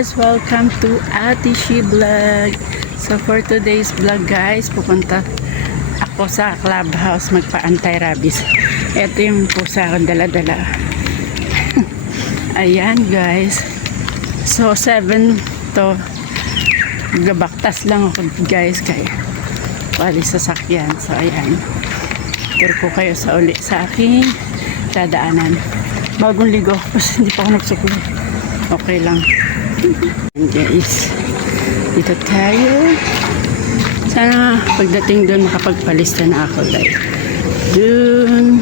guys! Welcome to Ate She Vlog. So for today's vlog guys, pupunta ako sa clubhouse magpa-anti-rabies. Ito yung pusa akong dala-dala. Ayan guys. So 7 to. Gabaktas lang ako guys kaya wali sasakyan. So ayan. Tour ko kayo sa uli sa aking dadaanan. Bagong ligo kasi hindi pa ako nagsukli. Okay lang. Guys, dito tayo. Sana pagdating doon makapagpalista na ako guys. Dun.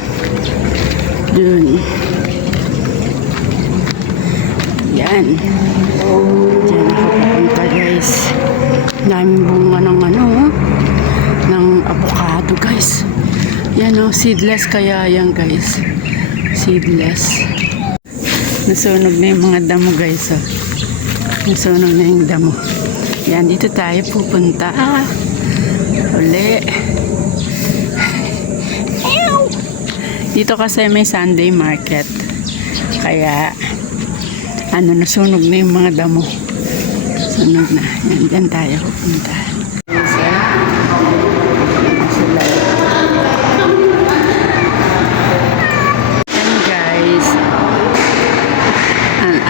Yan. Diyan ako pupunta guys. Daming bunga ng ng avocado guys. Yan o, seedless kaya yan guys. Seedless. Nasunog na yung mga damo guys. Oh. Nasunog na yung damo. Yan, dito tayo pupunta. Uli. Dito kasi may Sunday market. Kaya, nasunog na yung mga damo. Sunog na. Yan, dyan tayo pupunta.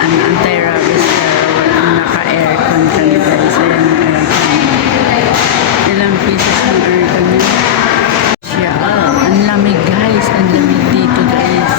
Anti-rabies naka-aircon kami guys. Ayan ang aircon. Ilang pieces ng aircon yun. Siya. Ang lamig guys. Ang lamig dito guys.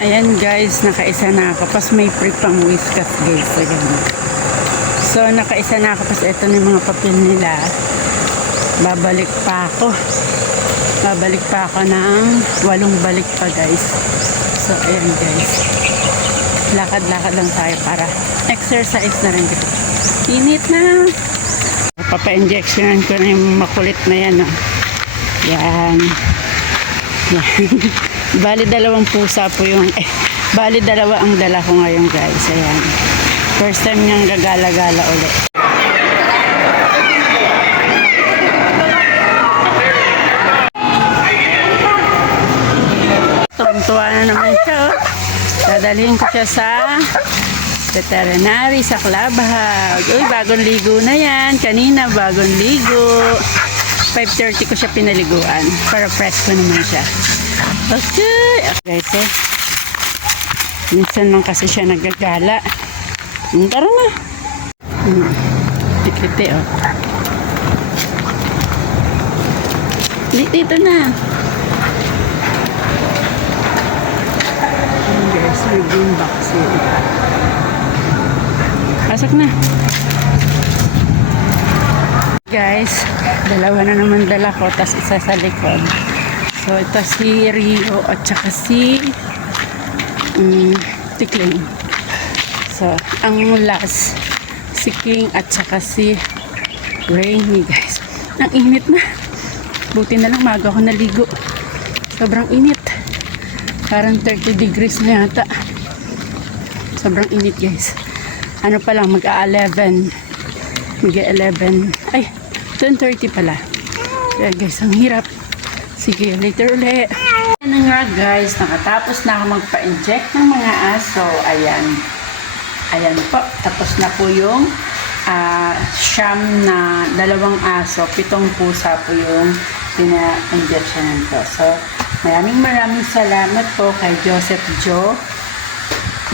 Ayan guys, nakaisa na ako. Pas may free pang whiskas guys. Ayan. So nakaisa na ako. Pas ito na yung mga papel nila. Babalik pa ako ng 8 balik pa guys. So ayan guys. Lakad-lakad lang tayo para exercise na rin. Init na. Papa-injectionan ko na yung makulit na yan. Oh. Yan. Bali 2 pusa po yung bali 2 ang dala ko ngayon guys. Ayan. First time niyang gagala-gala ulit. Tuwa na naman siya. Oh. Dadalhin ko siya sa veterinary sa clubhouse. Uy, bagong ligo na yan. Kanina bagong ligo. 5:30 ko siya pinaliguan para fresh ko naman siya. Okay. Guys, minsan lang kasi siya nagagala. Tara na. Tikiti, oh. Dito na. Guys, may green vaccine. Pasok na. Guys, 2 na naman dala ko, tas isa sa likod. So, ito si Rio at saka si Tikling. So, ang last, si King at saka si Rainy, guys. Ang init na. Buti na lang maga ako naligo. Sobrang init. Parang 30 degrees na yata. Sobrang init, guys. Ano pa lang, mag-11. Mag-11. Ay, 10:30 pala. Kaya guys, ang hirap. Sige, later ulit. Ayan nga guys, nakatapos na ako magpa-inject ng mga aso. Ayan. Ayan po. Tapos na po yung siyam na 2 aso. 7 pusa po yung pina-injection nito. So, maraming salamat po kay Joseph Joe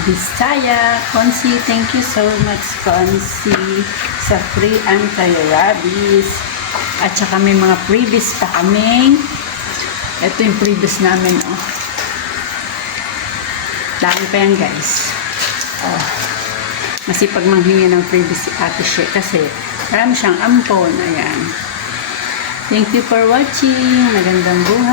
Bisaya. Consi, thank you so much Consi sa free anti-rabies. At saka may mga previous pa kaming. Ito yung previous namin, oh. Dami pa yan, guys. Oh. Masipag manghingi ng previous si Ate She kasi marami siyang ampon. Ayan. Thank you for watching. Magandang buhay.